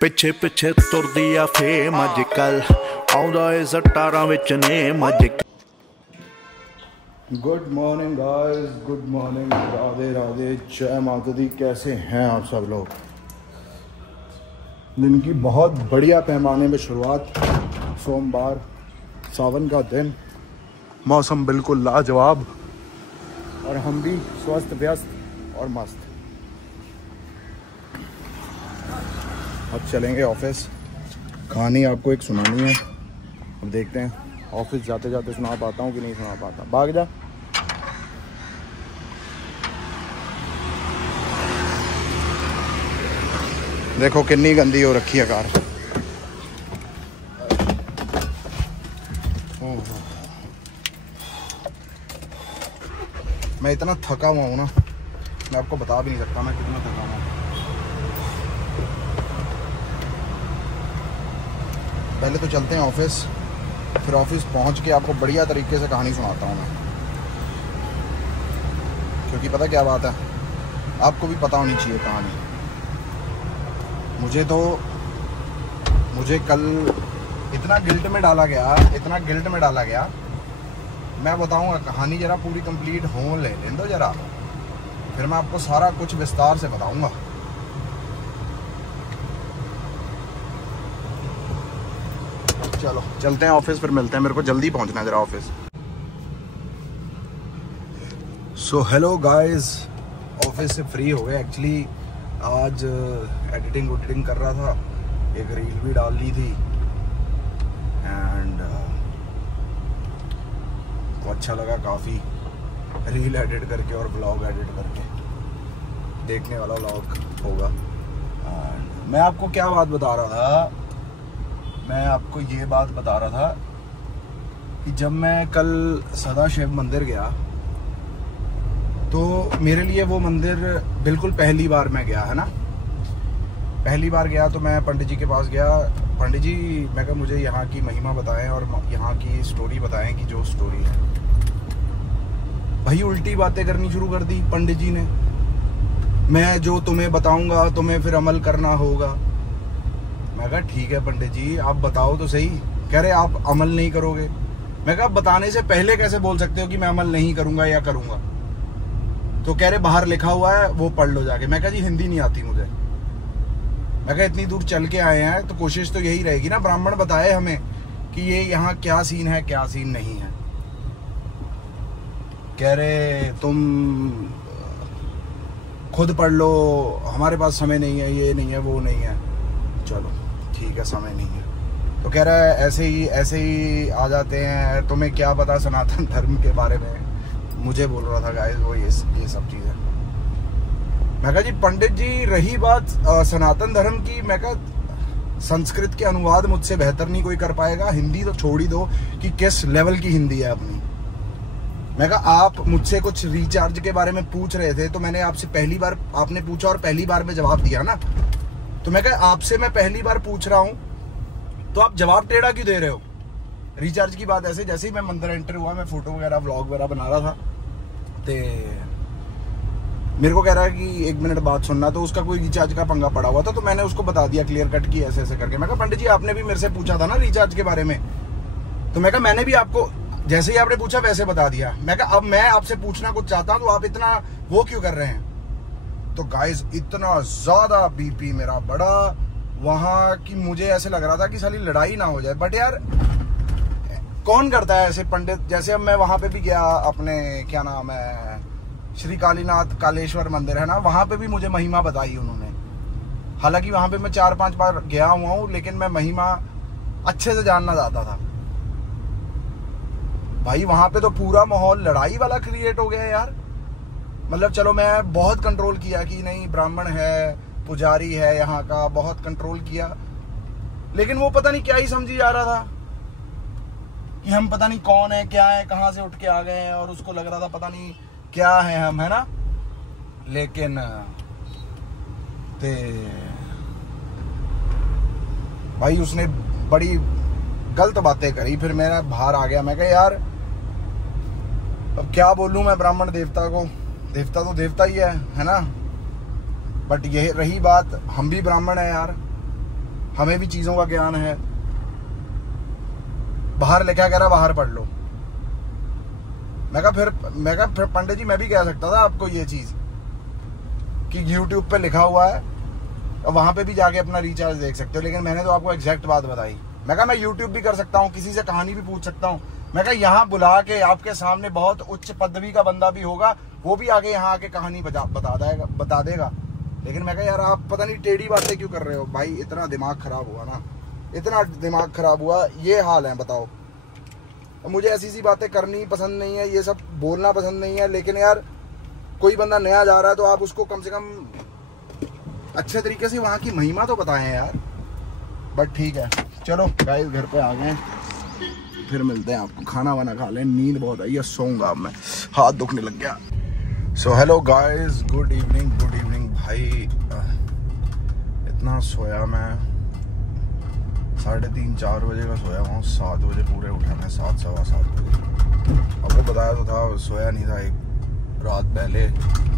ਪਿੱਛੇ ਪਿੱਛੇ ਤੁਰਦੀ ਆ ਫੇਮ ਅੱਜ ਕੱਲ ਆਉਂਦਾ ਏ ਸਟਾਰਾਂ ਵਿੱਚ ਨੇਮ ਅੱਜ। Good morning guys, good morning, Radhe Radhe, जय माता दी। कैसे हैं आप सब लोग? दिन की बहुत बढ़िया पैमाने में शुरुआत, सोमवार, सावन का दिन, मौसम बिल्कुल लाजवाब और हम भी स्वस्थ व्यस्त और मस्त। अब चलेंगे ऑफिस। कहानी आपको एक सुनानी है, अब देखते हैं ऑफिस जाते जाते सुना पाता हूँ कि नहीं सुना पाता। भाग जा। देखो कितनी गंदी हो रखी है कार। मैं इतना थका हुआ हूँ ना, मैं आपको बता भी नहीं सकता मैं कितना थका हुआ हूँ। पहले तो चलते हैं ऑफिस, फिर ऑफिस पहुंच के आपको बढ़िया तरीके से कहानी सुनाता हूँ मैं। क्योंकि पता क्या बात है, आपको भी पता होनी चाहिए कहानी। मुझे कल इतना गिल्ट में डाला गया, मैं बताऊंगा कहानी जरा पूरी कंप्लीट हो ले दो जरा, फिर मैं आपको सारा कुछ विस्तार से बताऊंगा। चलो चलते हैं ऑफिस, फिर मिलते हैं। मेरे को जल्दी पहुंचना है जरा office. So hello guys, office से फ्री हो गए। एक्चुअली आज एडिटिंग कर रहा था, एक रील भी डाल ली थी एंड तो अच्छा लगा काफ़ी रील एडिट करके और व्लॉग एडिट करके। देखने वाला व्लॉग होगा। एंड मैं आपको क्या बात बता रहा था, मैं आपको ये बात बता रहा था कि जब मैं कल सदाशिव मंदिर गया तो मेरे लिए वो मंदिर बिल्कुल पहली बार मैं गया, है ना। पहली बार गया तो मैं पंडित जी के पास गया। पंडित जी, मैं कहा मुझे यहाँ की महिमा बताएं और यहाँ की स्टोरी बताएं कि जो स्टोरी है। भाई उल्टी बातें करनी शुरू कर दी पंडित जी ने। मैं जो तुम्हें बताऊंगा तुम्हें फिर अमल करना होगा। मैं कहा ठीक है पंडित जी, आप बताओ तो सही। कह रहे आप अमल नहीं करोगे। मैं कहा बताने से पहले कैसे बोल सकते हो कि मैं अमल नहीं करूंगा या करूंगा? तो कह रहे बाहर लिखा हुआ है वो पढ़ लो जाके। मैं कहा जी हिंदी नहीं आती मुझे। मैं कहा इतनी दूर चल के आए हैं तो कोशिश तो यही रहेगी ना, ब्राह्मण बताए हमें कि ये यहाँ क्या सीन है क्या सीन नहीं है। कह रहे तुम खुद पढ़ लो, हमारे पास समय नहीं है, ये नहीं है वो नहीं है। चलो ठीक है, समय नहीं है। तो कह रहा है ऐसे ही आ जाते हैं, तुम्हें क्या पता सनातन धर्म के बारे में। मुझे बोल रहा था गाइस वो ये सब चीज़ें। मैं कहा जी पंडित जी रही बात सनातन धर्म की, मैं कहा संस्कृत के अनुवाद मुझसे बेहतर नहीं कोई कर पाएगा। हिंदी तो छोड़ ही दो कि किस लेवल की हिंदी है अपनी। मैं कहा आप मुझसे कुछ रिचार्ज के बारे में पूछ रहे थे तो मैंने आपसे पहली बार आपने पूछा और पहली बार में जवाब दिया ना। तो मैं कहा आपसे मैं पहली बार पूछ रहा हूँ तो आप जवाब टेढ़ा क्यों दे रहे हो? रिचार्ज की बात ऐसे, जैसे ही मैं मंदिर एंटर हुआ मैं फोटो वगैरह व्लॉग वगैरह बना रहा था तो मेरे को कह रहा है कि 1 मिनट बात सुनना। तो उसका कोई रिचार्ज का पंगा पड़ा हुआ था तो मैंने उसको बता दिया क्लियर कट की ऐसे ऐसे करके। मैं कहा पंडित जी आपने भी मेरे से पूछा था ना रिचार्ज के बारे में, तो मैं कहा मैंने भी आपको जैसे ही आपने पूछा वैसे बता दिया। मैं कहा अब मैं आपसे पूछना कुछ चाहता हूँ तो आप इतना वो क्यों कर रहे हैं? तो गाइस इतना ज्यादा बीपी मेरा बढ़ा वहां कि मुझे ऐसे लग रहा था कि साली लड़ाई ना हो जाए। बट यार कौन करता है ऐसे पंडित? जैसे अब मैं वहां पे भी गया, अपने क्या नाम है श्री कालीनाथ कालेश्वर मंदिर है ना, वहां पे भी मुझे महिमा बताई उन्होंने। हालांकि वहां पे मैं 4-5 बार गया हुआ हूँ लेकिन मैं महिमा अच्छे से जानना चाहता था। भाई वहां पे तो पूरा माहौल लड़ाई वाला क्रिएट हो गया यार। मतलब चलो मैं बहुत कंट्रोल किया कि नहीं ब्राह्मण है, पुजारी है यहाँ का, बहुत कंट्रोल किया, लेकिन वो पता नहीं क्या ही समझी जा रहा था कि हम पता नहीं कौन है क्या है, कहाँ से उठ के आ गए हैं, और उसको लग रहा था पता नहीं क्या है हम, है ना। लेकिन भाई उसने बड़ी गलत बातें करी। फिर मेरा बाहर आ गया। मैं कहा यार अब क्या बोलूं मैं ब्राह्मण देवता को, देवता तो देवता ही है ना। बट ये रही बात, हम भी ब्राह्मण हैं यार, हमें भी चीज़ों का ज्ञान है। बाहर लिखा कह रहा बाहर पढ़ लो। मैं कहा फिर पंडित जी मैं भी कह सकता था आपको ये चीज़ कि YouTube पे लिखा हुआ है और वहाँ पे भी जाके अपना रिचार्ज देख सकते हो, लेकिन मैंने तो आपको एग्जैक्ट बात बताई। मैं कहा मैं YouTube भी कर सकता हूँ, किसी से कहानी भी पूछ सकता हूँ। मैं कहा यहाँ बुला के आपके सामने बहुत उच्च पदवी का बंदा भी होगा, वो भी आगे यहाँ आके कहानी बता देगा। लेकिन मैं कहा यार आप पता नहीं टेढ़ी बातें क्यों कर रहे हो भाई। इतना दिमाग खराब हुआ ना, इतना दिमाग खराब हुआ, ये हाल है बताओ। मुझे ऐसी सी बातें करनी पसंद नहीं है, ये सब बोलना पसंद नहीं है, लेकिन यार कोई बंदा नया जा रहा है तो आप उसको कम से कम अच्छे तरीके से वहाँ की महिमा तो बताएं यार। बट ठीक है, चलो गाइस घर पे आ गए, फिर मिलते हैं आपको। खाना वाना खा लें, नींद बहुत आई है, सोऊंगा अब मैं, हाथ दुखने लग गया। So hello guys, good evening भाई। इतना सोया मैं, 3:30-4 बजे का सोया हूँ, 7 बजे पूरे उठा मैं, 7 सवा 7 बजे। आपको बताया तो था, सोया नहीं था एक रात पहले,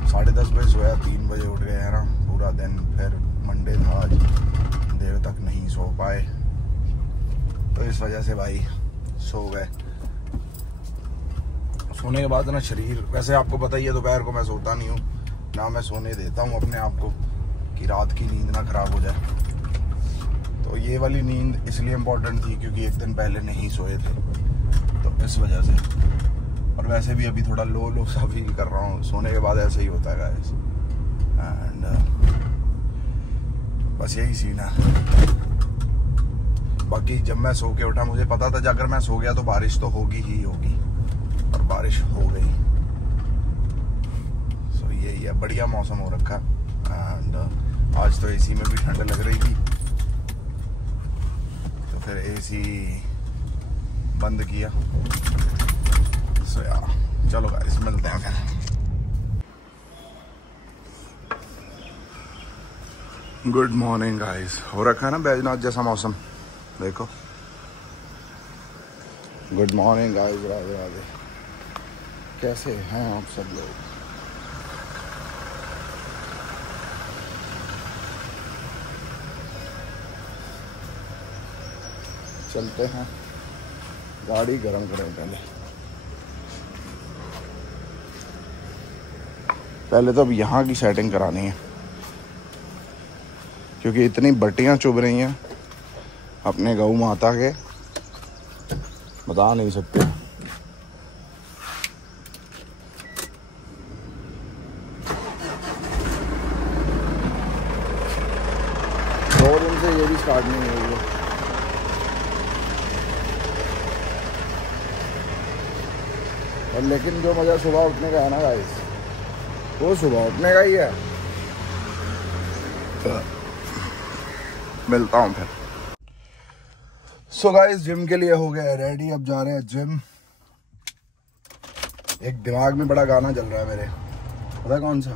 10:30 बजे सोया, 3 बजे उठ गए है ना पूरा दिन। फिर मंडे था आज, देर तक नहीं सो पाए, तो इस वजह से भाई सो गए। सोने के बाद ना शरीर, वैसे आपको पता ही है दोपहर को मैं सोता नहीं हूँ ना, मैं सोने देता हूँ अपने आप को कि रात की नींद ना खराब हो जाए। तो ये वाली नींद इसलिए इम्पोर्टेंट थी क्योंकि एक दिन पहले नहीं सोए थे, तो इस वजह से। और वैसे भी अभी थोड़ा लो सा फील कर रहा हूँ, सोने के बाद ऐसे ही होता है गाइस। एंड बस यही सीन है। बाकी जब मैं सो के उठा, मुझे पता था अगर मैं सो गया तो बारिश तो होगी ही होगी, और बारिश हो गई। सो यही है, बढ़िया मौसम हो रखा। एंड आज तो एसी में भी ठंड लग रही थी, तो फिर एसी बंद किया। सो यार चलो गाइस मिलते हैं फिर। Good morning guys. हो रखा है ना बैजनाथ जैसा मौसम, देखो। Good morning guys, Radhe Radhe. कैसे हैं आप सब लोग? चलते हैं, गाड़ी गर्म करें पहले तो अब यहाँ की सेटिंग करानी है, क्योंकि इतनी बट्टियाँ चुभ रही हैं अपने गौ माता के, बता नहीं सकते। दो दिन से ये भी स्टार्ट नहीं हुई है। और लेकिन जो मजा सुबह उठने का है ना गाइस, वो सुबह उठने का ही है। मिलता हूँ फिर। सो गाइस जिम के लिए हो गए रेडी, अब जा रहे हैं जिम। एक दिमाग में बड़ा गाना चल रहा है मेरे, पता है कौन सा?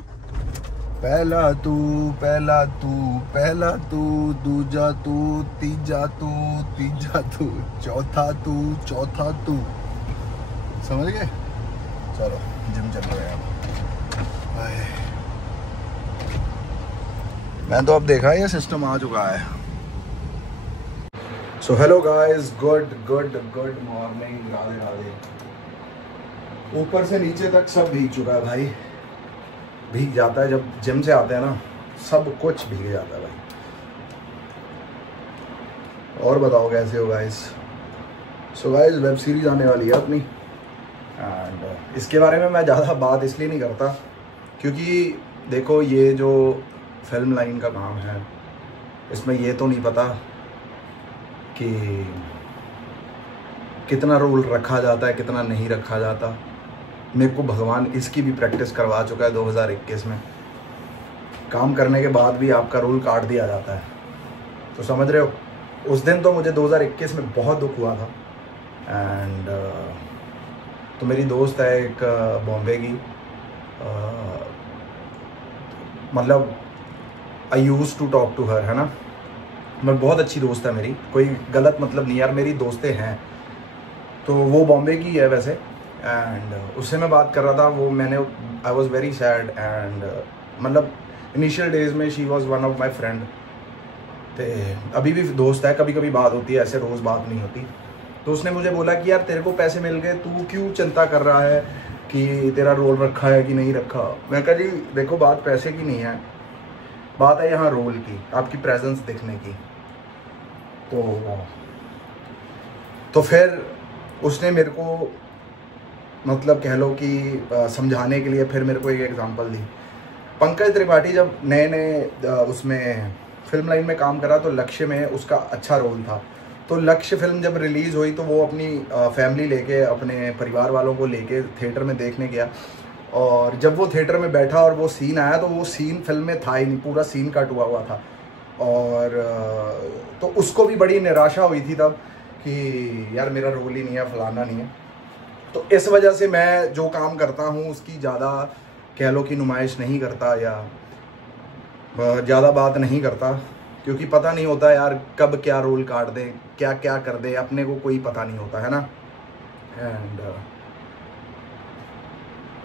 पहला तू पहला तू पहला तू, दूजा तू तीजा तू तीजा तू, चौथा तू चौथा तू। समझ गए? चलो जिम चल रहे हैं अब। मैं तो अब देखा ये सिस्टम आ चुका है। So hello guys, good morning, Radhe Radhe. ऊपर से नीचे तक सब भीग चुका है भाई, भीग जाता है जब जिम से आते हैं ना, सब कुछ भीग जाता है भाई। और बताओ कैसे हो guys? So guys web series आने वाली है अपनी, एंड इसके बारे में मैं ज़्यादा बात इसलिए नहीं करता क्योंकि देखो ये जो फिल्म लाइन का काम है, इसमें ये तो नहीं पता कि कितना रोल रखा जाता है कितना नहीं रखा जाता। मेरे को भगवान इसकी भी प्रैक्टिस करवा चुका है 2021 में। काम करने के बाद भी आपका रोल काट दिया जाता है, तो समझ रहे हो। उस दिन तो मुझे 2021 में बहुत दुख हुआ था। एंड तो मेरी दोस्त है एक बॉम्बे की, मतलब I use to talk to her, है ना। मैं बहुत अच्छी दोस्त है मेरी, कोई गलत मतलब नहीं यार, मेरी दोस्तें हैं। तो वो बॉम्बे की है वैसे, एंड उससे मैं बात कर रहा था। वो मैंने I was very sad, and मतलब इनिशियल डेज में she was one of my friend, तो अभी भी दोस्त है, कभी कभी बात होती है, ऐसे रोज़ बात नहीं होती। तो उसने मुझे बोला कि यार तेरे को पैसे मिल गए, तू क्यों चिंता कर रहा है कि तेरा रोल रखा है कि नहीं रखा। मैं कहा जी देखो बात पैसे की नहीं है, बात है यहाँ रोल की, आपकी प्रेजेंस दिखने की। तो फिर उसने मेरे को मतलब कह लो कि समझाने के लिए फिर मेरे को एक एग्जांपल दी। पंकज त्रिपाठी जब नए नए उसमें फिल्म लाइन में काम करा तो लक्ष्य में उसका अच्छा रोल था। तो लक्ष्य फिल्म जब रिलीज़ हुई तो वो अपनी फैमिली लेके, अपने परिवार वालों को लेके थिएटर में देखने गया, और जब वो थिएटर में बैठा और वो सीन आया तो वो सीन फिल्म में था ही नहीं, पूरा सीन कट हुआ था। और तो उसको भी बड़ी निराशा हुई थी तब कि यार मेरा रोल ही नहीं है, फलाना नहीं है। तो इस वजह से मैं जो काम करता हूँ उसकी ज़्यादा कह लो कि नुमाइश नहीं करता या ज़्यादा बात नहीं करता, क्योंकि पता नहीं होता यार कब क्या रोल काट दे, क्या क्या कर दे, अपने को कोई पता नहीं होता है ना। एंड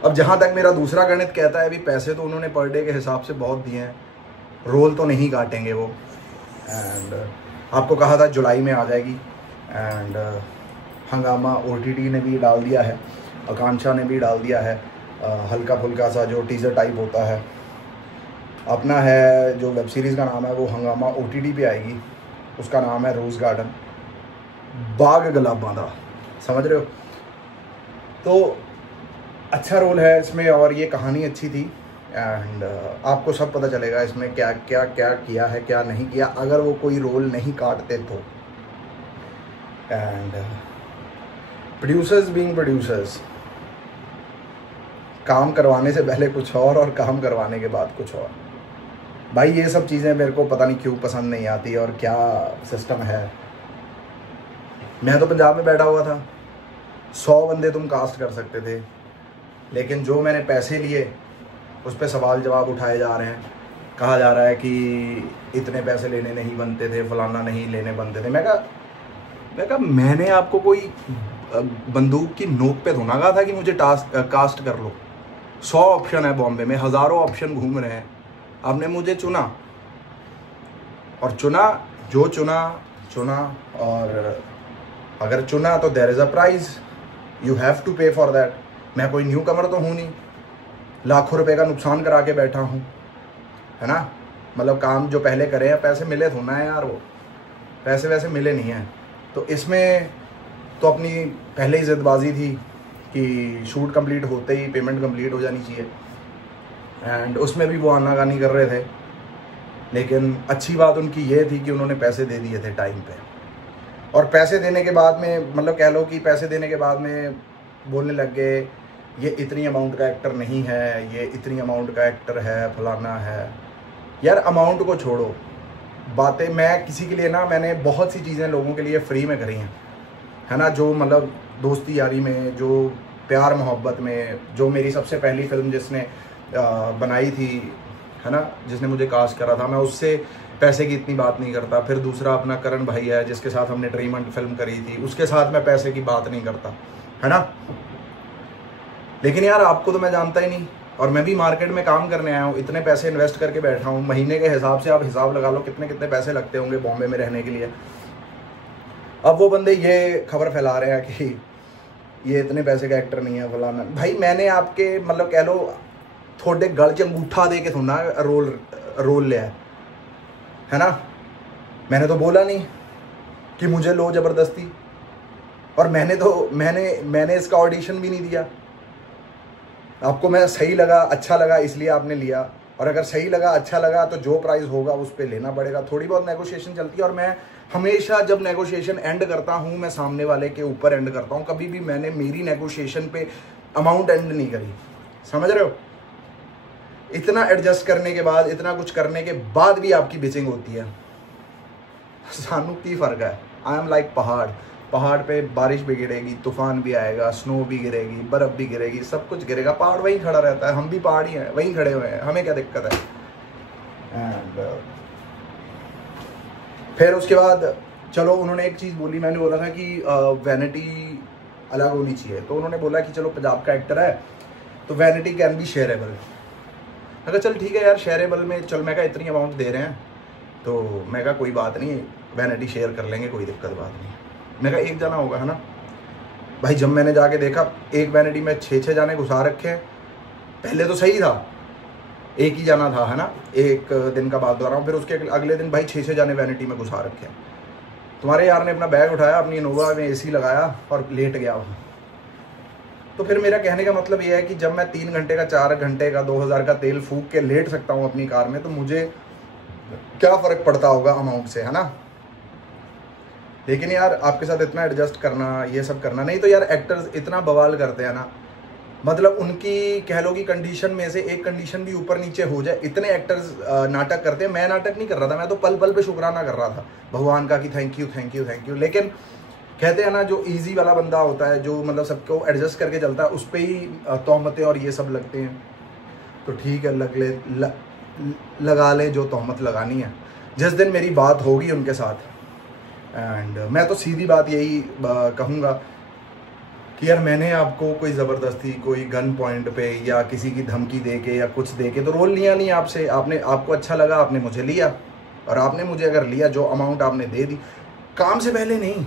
अब जहाँ तक मेरा दूसरा गणित कहता है, अभी पैसे तो उन्होंने पर डे के हिसाब से बहुत दिए हैं, रोल तो नहीं काटेंगे वो। एंड आपको कहा था जुलाई में आ जाएगी, एंड हंगामा OTT ने भी डाल दिया है, आकांक्षा ने भी डाल दिया है, हल्का फुल्का सा जो टीज़र टाइप होता है अपना है। जो वेब सीरीज़ का नाम है वो हंगामा OTT पे आएगी, उसका नाम है रोज़ गार्डन, बाग गुलाब बांधा, समझ रहे हो। तो अच्छा रोल है इसमें और ये कहानी अच्छी थी, एंड आपको सब पता चलेगा इसमें क्या क्या क्या किया है, क्या नहीं किया, अगर वो कोई रोल नहीं काटते तो। एंड प्रोड्यूसर्स बीइंग प्रोड्यूसर्स, काम करवाने से पहले कुछ और काम करवाने के बाद कुछ और। भाई ये सब चीज़ें मेरे को पता नहीं क्यों पसंद नहीं आती और क्या सिस्टम है। मैं तो पंजाब में बैठा हुआ था, 100 बंदे तुम कास्ट कर सकते थे, लेकिन जो मैंने पैसे लिए उस पर सवाल जवाब उठाए जा रहे हैं, कहा जा रहा है कि इतने पैसे लेने नहीं बनते थे, फलाना नहीं लेने बनते थे। मैं कहा मैंने आपको कोई बंदूक की नोक पे धोना कहा था कि मुझे कास्ट कर लो। 100 ऑप्शन है बॉम्बे में, हज़ारों ऑप्शन घूम रहे हैं, आपने मुझे चुना और जो चुना और अगर चुना तो there is a price, you have to pay for that. मैं कोई न्यू कमर तो हूँ नहीं, लाखों रुपए का नुकसान करा के बैठा हूँ, है ना। मतलब काम जो पहले करे हैं, पैसे मिले तो ना यार, वो पैसे वैसे मिले नहीं हैं। तो इसमें तो अपनी पहले ही ज़िदबाजी थी कि शूट कंप्लीट होते ही पेमेंट कंप्लीट हो जानी चाहिए, एंड उसमें भी वो आनाकानी कर रहे थे। लेकिन अच्छी बात उनकी ये थी कि उन्होंने पैसे दे दिए थे टाइम पे, और पैसे देने के बाद में मतलब कह लो कि पैसे देने के बाद में बोलने लग गए ये इतनी अमाउंट का एक्टर नहीं है, ये इतनी अमाउंट का एक्टर है, फलाना है। यार अमाउंट को छोड़ो, बातें मैं किसी के लिए ना, मैंने बहुत सी चीज़ें लोगों के लिए फ्री में करी हैं, है ना। जो मतलब दोस्ती यारी में, जो प्यार मोहब्बत में, जो मेरी सबसे पहली फिल्म जिसने बनाई थी, है ना, जिसने मुझे कास्ट करा था, मैं उससे पैसे की इतनी बात नहीं करता। फिर दूसरा अपना करण भाई है जिसके साथ हमने ड्रीम हंट फिल्म करी थी, उसके साथ मैं पैसे की बात नहीं करता, है ना। लेकिन यार आपको तो मैं जानता ही नहीं, और मैं भी मार्केट में काम करने आया हूँ, इतने पैसे इन्वेस्ट करके बैठा हूँ, महीने के हिसाब से आप हिसाब लगा लो कितने कितने पैसे लगते होंगे बॉम्बे में रहने के लिए। अब वो बंदे ये खबर फैला रहे हैं कि ये इतने पैसे का एक्टर नहीं है, फलाना। भाई मैंने आपके मतलब कह लो थोड़े गल च अंगूठा दे के थोड़ा रोल लिया है ना। मैंने तो बोला नहीं कि मुझे लो ज़बरदस्ती, और मैंने इसका ऑडिशन भी नहीं दिया। आपको मैं सही लगा, अच्छा लगा, इसलिए आपने लिया, और अगर सही लगा, अच्छा लगा तो जो प्राइस होगा उस पर लेना पड़ेगा। थोड़ी बहुत नेगोशिएशन चलती है, और मैं हमेशा जब नेगोशिएशन एंड करता हूँ मैं सामने वाले के ऊपर एंड करता हूँ। कभी भी मैंने मेरी नेगोशिएशन पे अमाउंट एंड नहीं करी, समझ रहे हो। इतना एडजस्ट करने के बाद, इतना कुछ करने के बाद भी आपकी बिचिंग होती है। सानू की फ़र्क है। आई एम लाइक पहाड़ पे बारिश भी गिरेगी, तूफान भी आएगा, स्नो भी गिरेगी, बर्फ़ भी गिरेगी, सब कुछ गिरेगा, पहाड़ वहीं खड़ा रहता है। हम भी पहाड़ ही हैं, वहीं खड़े हुए हैं, हमें क्या दिक्कत है। एंड फिर उसके बाद चलो उन्होंने एक चीज़ बोली, मैंने बोला था कि वैनिटी अलग होनी चाहिए, तो उन्होंने बोला कि चलो पंजाब का एक्टर है तो वैनिटी कैन बी शेयरेबल। मैं कहा चल ठीक है यार शेयरेबल में चल, मैं कहा इतनी अमाउंट दे रहे हैं तो मैं कहा कोई बात नहीं, वैनिटी शेयर कर लेंगे, कोई दिक्कत बात नहीं। मैं कहा एक जाना होगा है ना भाई। जब मैंने जाके देखा एक वैनिटी में 6 जाने घुसा रखे हैं। पहले तो सही था, एक ही जाना था है ना, एक दिन का बात दोहरा रहा हूँ। फिर उसके अगले दिन भाई 6 जाने वैनिटी में घुसा रखे हैं। तुम्हारे यार ने अपना बैग उठाया, अपनी इनोवा में AC लगाया और लेट गया वहाँ। तो फिर मेरा कहने का मतलब ये है कि जब मैं 3 घंटे का 4 घंटे का 2000 का तेल फूक के लेट सकता हूँ अपनी कार में, तो मुझे क्या फ़र्क पड़ता होगा अमाउंट से, है ना। लेकिन यार आपके साथ इतना एडजस्ट करना, ये सब करना, नहीं तो यार एक्टर्स इतना बवाल करते हैं ना, मतलब उनकी कह लो कि कंडीशन में से एक कंडीशन भी ऊपर नीचे हो जाए, इतने एक्टर्स नाटक करते हैं। मैं नाटक नहीं कर रहा था, मैं तो पल पल पे शुक्राना कर रहा था भगवान का कि thank you thank you thank you. लेकिन कहते हैं ना जो इजी वाला बंदा होता है, जो मतलब सबको एडजस्ट करके चलता है, उस पर ही तोहमतें और ये सब लगते हैं। तो ठीक है, लगा ले जो तोहमत लगानी है। जिस दिन मेरी बात होगी उनके साथ, एंड मैं तो सीधी बात यही कहूँगा कि यार मैंने आपको कोई ज़बरदस्ती, कोई गन पॉइंट पे या किसी की धमकी दे के या कुछ दे के तो रोल लिया नहीं आपसे। आपको अच्छा लगा, आपने मुझे लिया, और आपने मुझे अगर लिया, जो अमाउंट आपने दे दी काम से पहले नहीं,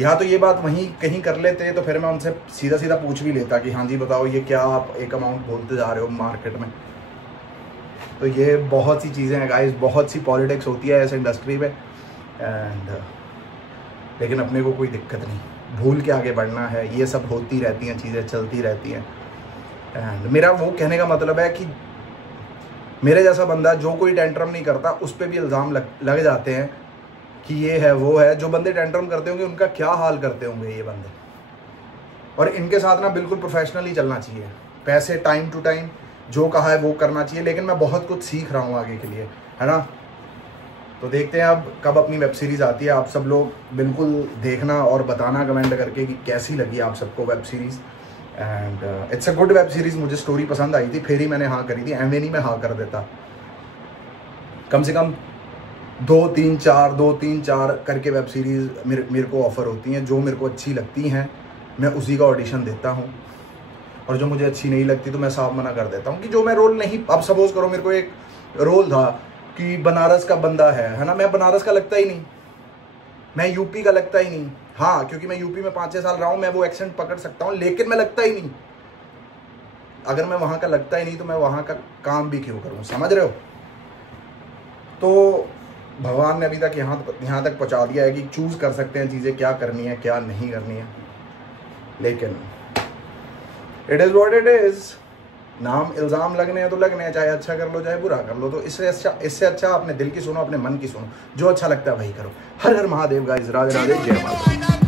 या तो ये बात वहीं कहीं कर लेते तो फिर मैं उनसे सीधा सीधा पूछ भी लेता कि हाँ जी बताओ ये क्या आप एक अमाउंट बोलते जा रहे हो मार्केट में। तो ये बहुत सी चीज़ें हैं गाइस, बहुत सी पॉलिटिक्स होती है ऐसे इंडस्ट्री में, एंड लेकिन अपने को कोई दिक्कत नहीं, भूल के आगे बढ़ना है। ये सब होती रहती हैं, चीज़ें चलती रहती हैं। एंड मेरा वो कहने का मतलब है कि मेरे जैसा बंदा जो कोई टेंट्रम नहीं करता, उस पर भी इल्ज़ाम लग जाते हैं कि ये है वो है। जो बंदे टेंट्रम करते होंगे उनका क्या हाल करते होंगे ये बंदे। और इनके साथ ना बिल्कुल प्रोफेशनली चलना चाहिए, पैसे टाइम टू टाइम जो कहा है वो करना चाहिए। लेकिन मैं बहुत कुछ सीख रहा हूँ आगे के लिए, है ना। तो देखते हैं अब कब अपनी वेब सीरीज़ आती है। आप सब लोग बिल्कुल देखना और बताना कमेंट करके कि कैसी लगी आप सबको web series. And it's a good web series, मुझे स्टोरी पसंद आई थी, फिर ही मैंने हाँ करी थी, एवं नहीं मैं हाँ कर देता। कम से कम 2-3-4 करके वेब सीरीज़ मेरे को ऑफ़र होती हैं। जो मेरे को अच्छी लगती हैं मैं उसी का ऑडिशन देता हूँ, और जो मुझे अच्छी नहीं लगती तो मैं साफ मना कर देता हूँ कि जो मैं रोल नहीं। अब सपोज़ करो मेरे को एक रोल था कि बनारस का बंदा है ना, मैं बनारस का लगता ही नहीं, मैं यूपी का लगता ही नहीं। हाँ, क्योंकि मैं यूपी में 5-6 साल रहा हूँ, मैं वो एक्सेंट पकड़ सकता हूँ, लेकिन मैं लगता ही नहीं। अगर मैं वहाँ का लगता ही नहीं तो मैं वहाँ का काम भी क्यों करूँ, समझ रहे हो। तो भगवान ने अभी तक यहाँ तक पहुँचा दिया है कि चूज़ कर सकते हैं चीज़ें, क्या करनी है क्या नहीं करनी है। लेकिन it is what it is. नाम इल्ज़ाम लगने हैं तो लगने हैं, चाहे अच्छा कर लो चाहे बुरा कर लो। तो इससे अच्छा अपने दिल की सुनो, अपने मन की सुनो, जो अच्छा लगता है वही करो। हर हर महादेव गाइस, राधे राधे, जय माता।